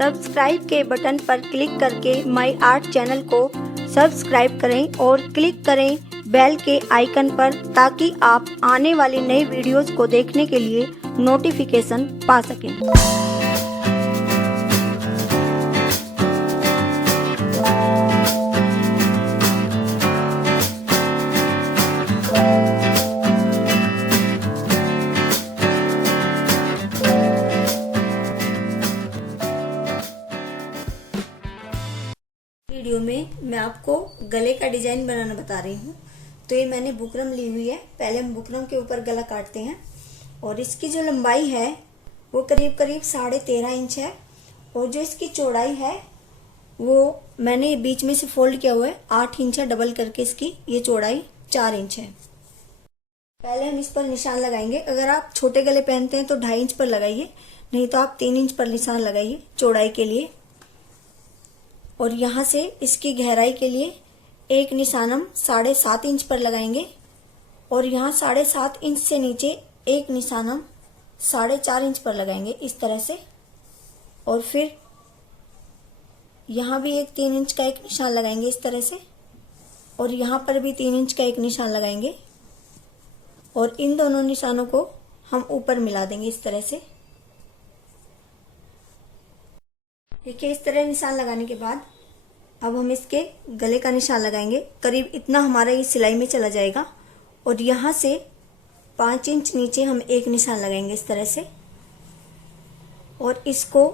Subscribe के button पर click करके माई आर्ट चैनल को सब्सक्राइब करें और क्लिक करें बेल के आइकन पर, ताकि आप आने वाली नई वीडियोस को देखने के लिए नोटिफिकेशन पा सकें। वीडियो में मैं आपको गले का डिजाइन बनाना बता रही हूँ। तो ये मैंने बुकरम ली हुई है। पहले हम बुकरम के ऊपर गला काटते हैं और इसकी जो लंबाई है वो करीब करीब 13.5 इंच है और जो इसकी चौड़ाई है वो मैंने बीच में से फोल्ड किया हुआ है 8 इंच है, डबल करके इसकी ये चौड़ाई 4 इंच है। पहले हम इस पर निशान लगाएंगे। अगर आप छोटे गले पहनते हैं तो 2.5 इंच पर लगाइए, नहीं तो आप 3 इंच पर निशान लगाइए चौड़ाई के लिए। और यहाँ से इसकी गहराई के लिए एक निशान हम 7.5 इंच पर लगाएंगे और यहाँ 7.5 इंच से नीचे एक निशान हम 4.5 इंच पर लगाएंगे इस तरह से। और फिर यहाँ भी एक 3 इंच का एक निशान लगाएंगे इस तरह से और यहाँ पर भी 3 इंच का एक निशान लगाएंगे और इन दोनों निशानों को हम ऊपर मिला देंगे इस तरह से। देखिए, इस तरह निशान लगाने के बाद अब हम इसके गले का निशान लगाएंगे। करीब इतना हमारा ये सिलाई में चला जाएगा और यहाँ से 5 इंच नीचे हम एक निशान लगाएंगे इस तरह से और इसको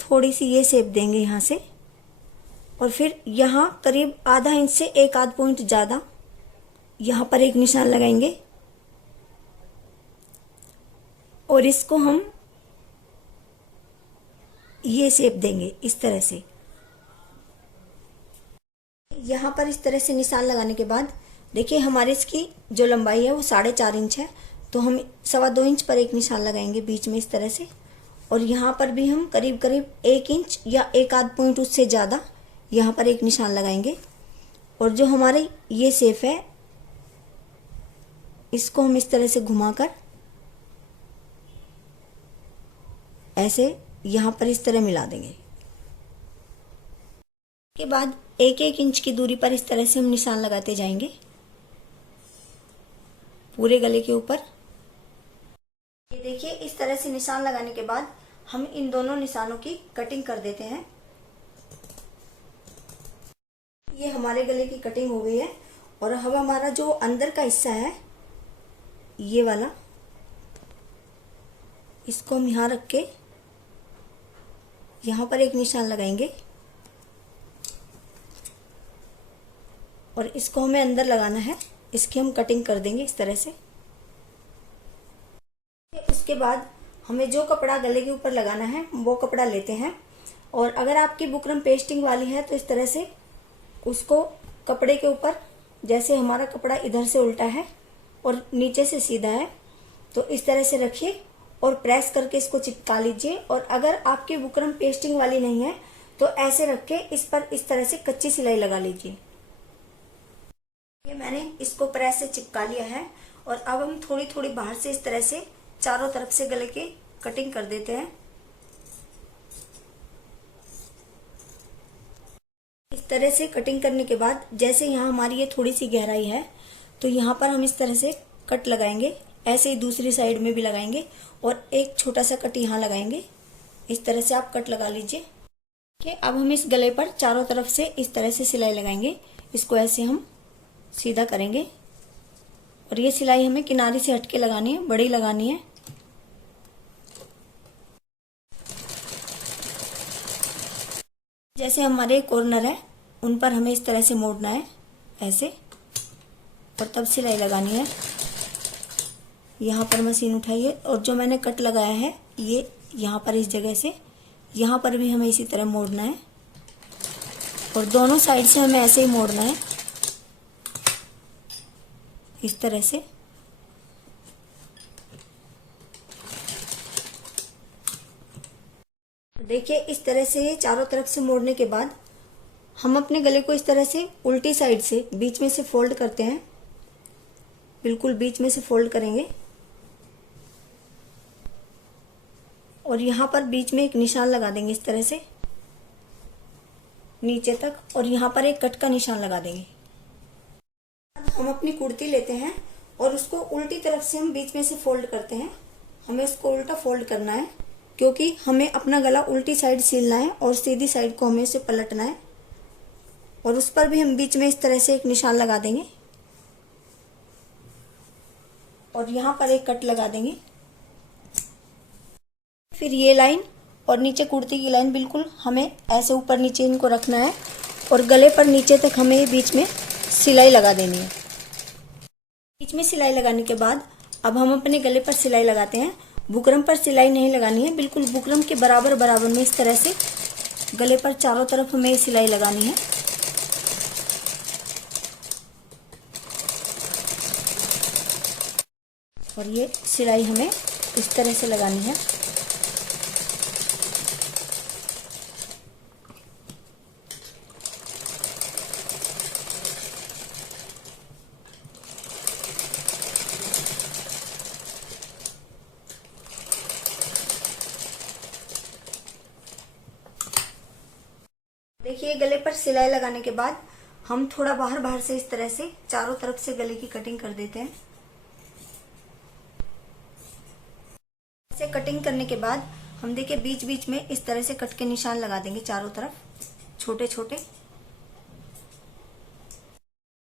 थोड़ी सी ये शेप देंगे यहाँ से। और फिर यहाँ करीब आधा इंच से 1 आध पॉइंट ज्यादा यहाँ पर एक निशान लगाएंगे और इसको हम ये शेप देंगे इस तरह से। यहाँ पर इस तरह से निशान लगाने के बाद देखिए हमारे इसकी जो लंबाई है वो 4.5 इंच है, तो हम 2.25 इंच पर एक निशान लगाएंगे बीच में इस तरह से। और यहाँ पर भी हम करीब करीब 1 इंच या 1 आध पॉइंट उससे ज्यादा यहाँ पर एक निशान लगाएंगे। और जो हमारे ये शेप है इसको हम इस तरह से घुमाकर ऐसे यहाँ पर इस तरह मिला देंगे। के बाद 1-1 इंच की दूरी पर इस तरह से हम निशान लगाते जाएंगे पूरे गले के ऊपर। ये देखिए, इस तरह से निशान लगाने के बाद हम इन दोनों निशानों की कटिंग कर देते हैं। ये हमारे गले की कटिंग हो गई है और अब हमारा जो अंदर का हिस्सा है ये वाला, इसको हम यहाँ रख के यहाँ पर एक निशान लगाएंगे और इसको हमें अंदर लगाना है। इसकी हम कटिंग कर देंगे इस तरह से। उसके बाद हमें जो कपड़ा गले के ऊपर लगाना है वो कपड़ा लेते हैं और अगर आपकी बुकरम पेस्टिंग वाली है तो इस तरह से उसको कपड़े के ऊपर, जैसे हमारा कपड़ा इधर से उल्टा है और नीचे से सीधा है, तो इस तरह से रखिए और प्रेस करके इसको चिपका लीजिए। और अगर आपकी बुकरम पेस्टिंग वाली नहीं है तो ऐसे रख के इस पर इस तरह से कच्ची सिलाई लगा लीजिए। ये मैंने इसको प्रेस से चिपका लिया है और अब हम थोड़ी थोड़ी बाहर से इस तरह से चारों तरफ से गले के कटिंग कर देते हैं। इस तरह से कटिंग करने के बाद जैसे यहाँ हमारी ये थोड़ी सी गहराई है तो यहाँ पर हम इस तरह से कट लगाएंगे, ऐसे ही दूसरी साइड में भी लगाएंगे और एक छोटा सा कट यहाँ लगाएंगे। इस तरह से आप कट लगा लीजिए। ठीक है, अब हम इस गले पर चारों तरफ से इस तरह से सिलाई लगाएंगे। इसको ऐसे हम सीधा करेंगे और ये सिलाई हमें किनारे से हटके लगानी है, बड़ी लगानी है। जैसे हमारे कॉर्नर है उन पर हमें इस तरह से मोड़ना है ऐसे और तब सिलाई लगानी है। यहाँ पर मशीन उठाइए और जो मैंने कट लगाया है ये यहाँ पर इस जगह से यहाँ पर भी हमें इसी तरह मोड़ना है और दोनों साइड से हमें ऐसे ही मोड़ना है इस तरह से। देखिए, इस तरह से ये चारों तरफ से मोड़ने के बाद हम अपने गले को इस तरह से उल्टी साइड से बीच में से फोल्ड करते हैं। बिल्कुल बीच में से फोल्ड करेंगे और यहाँ पर बीच में एक निशान लगा देंगे इस तरह से नीचे तक, और यहाँ पर एक कट का निशान लगा देंगे। हम अपनी कुर्ती लेते हैं और उसको उल्टी तरफ से हम बीच में से फोल्ड करते हैं। हमें उसको उल्टा फोल्ड करना है क्योंकि हमें अपना गला उल्टी साइड सिलना है और सीधी साइड को हमें इसे पलटना है। और उस पर भी हम बीच में इस तरह से एक निशान लगा देंगे और यहाँ पर एक कट लगा देंगे। फिर ये लाइन और नीचे कुर्ती की लाइन बिल्कुल हमें ऐसे ऊपर नीचे इनको रखना है और गले पर नीचे तक हमें ये बीच में सिलाई लगा देनी है। बीच में सिलाई लगाने के बाद अब हम अपने गले पर सिलाई लगाते हैं। बुकरम पर सिलाई नहीं लगानी है, बिल्कुल बुकरम के बराबर बराबर में इस तरह से गले पर चारों तरफ हमें सिलाई लगानी है। और ये सिलाई हमें इस तरह से लगानी है। देखिए गले पर सिलाई लगाने के बाद हम थोड़ा बाहर से इस तरह से चारों तरफ से गले की कटिंग कर देते हैं। ऐसे कटिंग करने के बाद हम देखिए बीच बीच में इस तरह से कट के निशान लगा देंगे चारों तरफ छोटे छोटे।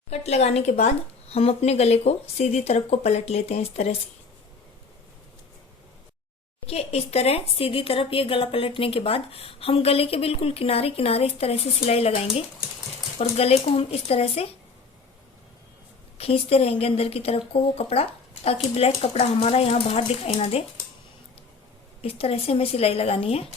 कट लगाने के बाद हम अपने गले को सीधी तरफ को पलट लेते हैं इस तरह से। देखिए इस तरह सीधी तरफ ये गला पलटने के बाद हम गले के बिल्कुल किनारे किनारे इस तरह से सिलाई लगाएंगे और गले को हम इस तरह से खींचते रहेंगे अंदर की तरफ को वो कपड़ा, ताकि ब्लैक कपड़ा हमारा यहाँ बाहर दिखाई ना दे। इस तरह से हमें सिलाई लगानी है।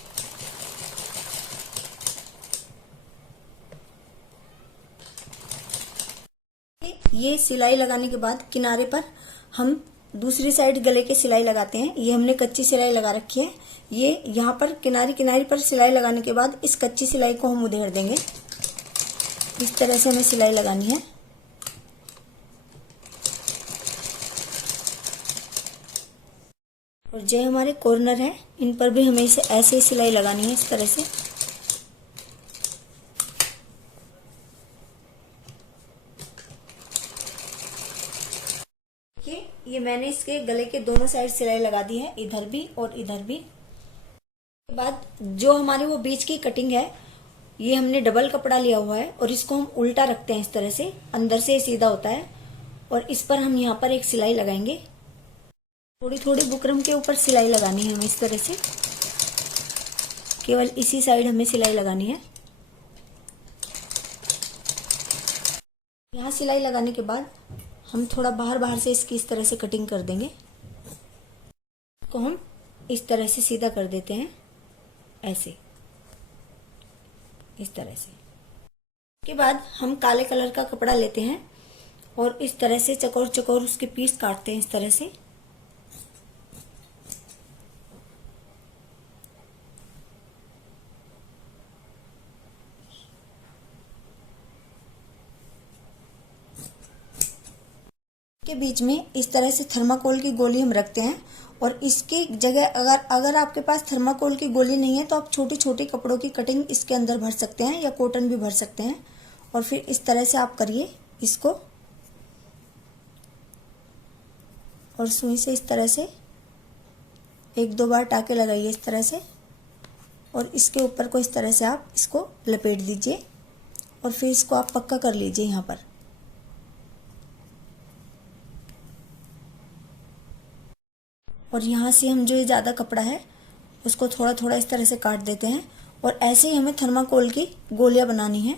ये सिलाई लगाने के बाद किनारे पर हम दूसरी साइड गले के सिलाई लगाते हैं। ये हमने कच्ची सिलाई लगा रखी है। ये यहाँ पर किनारी किनारी पर सिलाई लगाने के बाद इस कच्ची सिलाई को हम उधेड़ देंगे। इस तरह से हमें सिलाई लगानी है। और जो हमारे कॉर्नर है इन पर भी हमें इसे ऐसे ही सिलाई लगानी है इस तरह से। ये मैंने इसके गले के दोनों साइड सिलाई लगा दी है, इधर भी और इधर भी। के बाद जो हमारी वो बीच की कटिंग है, ये हमने डबल कपड़ा लिया हुआ है और इसको हम उल्टा रखते हैं इस तरह से, अंदर से सीधा होता है। और इस पर हम यहाँ पर एक सिलाई लगाएंगे। थोड़ी थोड़ी बुकरम के ऊपर सिलाई लगानी है हमें इस तरह से, केवल इसी साइड हमें सिलाई लगानी है। यहाँ सिलाई लगाने के बाद हम थोड़ा बाहर से इसकी इस तरह से कटिंग कर देंगे। को हम इस तरह से सीधा कर देते हैं, ऐसे इस तरह से। के बाद हम काले कलर का कपड़ा लेते हैं और इस तरह से चकोर चकोर उसके पीस काटते हैं इस तरह से। के बीच में इस तरह से थर्माकोल की गोली हम रखते हैं और इसकी जगह अगर आपके पास थर्माकोल की गोली नहीं है तो आप छोटी छोटी कपड़ों की कटिंग इसके अंदर भर सकते हैं या कॉटन भी भर सकते हैं। और फिर इस तरह से आप करिए इसको और सुई से इस तरह से एक दो बार टाके लगाइए इस तरह से और इसके ऊपर को इस तरह से आप इसको लपेट दीजिए और फिर इसको आप पक्का कर लीजिए यहाँ पर। और यहाँ से हम जो ज़्यादा कपड़ा है उसको थोड़ा थोड़ा इस तरह से काट देते हैं और ऐसे ही हमें थर्माकोल की गोलियां बनानी है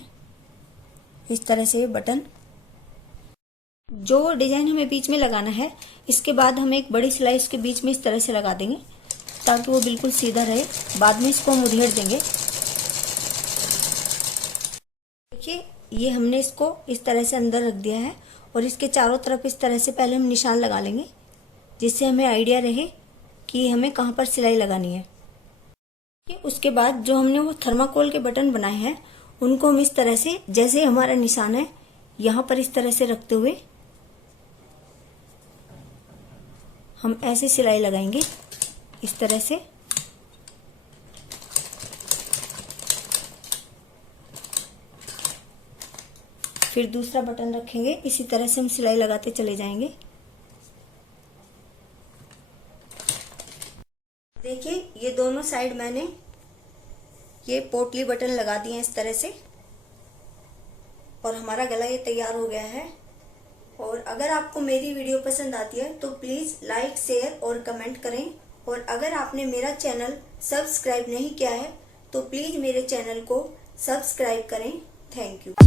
इस तरह से। बटन जो डिजाइन हमें बीच में लगाना है, इसके बाद हम एक बड़ी सिलाई इसके बीच में इस तरह से लगा देंगे ताकि वो बिल्कुल सीधा रहे। बाद में इसको हम उधेड़ देंगे। देखिए ये हमने इसको इस तरह से अंदर रख दिया है और इसके चारों तरफ इस तरह से पहले हम निशान लगा लेंगे जिससे हमें आइडिया रहे कि हमें कहाँ पर सिलाई लगानी है। उसके बाद जो हमने वो थर्माकोल के बटन बनाए हैं उनको हम इस तरह से, जैसे हमारा निशान है यहाँ पर इस तरह से रखते हुए हम ऐसे सिलाई लगाएंगे इस तरह से। फिर दूसरा बटन रखेंगे। इसी तरह से हम सिलाई लगाते चले जाएंगे। देखिए ये दोनों साइड मैंने ये पोटली बटन लगा दिए हैं इस तरह से, और हमारा गला ये तैयार हो गया है। और अगर आपको मेरी वीडियो पसंद आती है तो प्लीज लाइक, शेयर और कमेंट करें। और अगर आपने मेरा चैनल सब्सक्राइब नहीं किया है तो प्लीज मेरे चैनल को सब्सक्राइब करें। Thank you.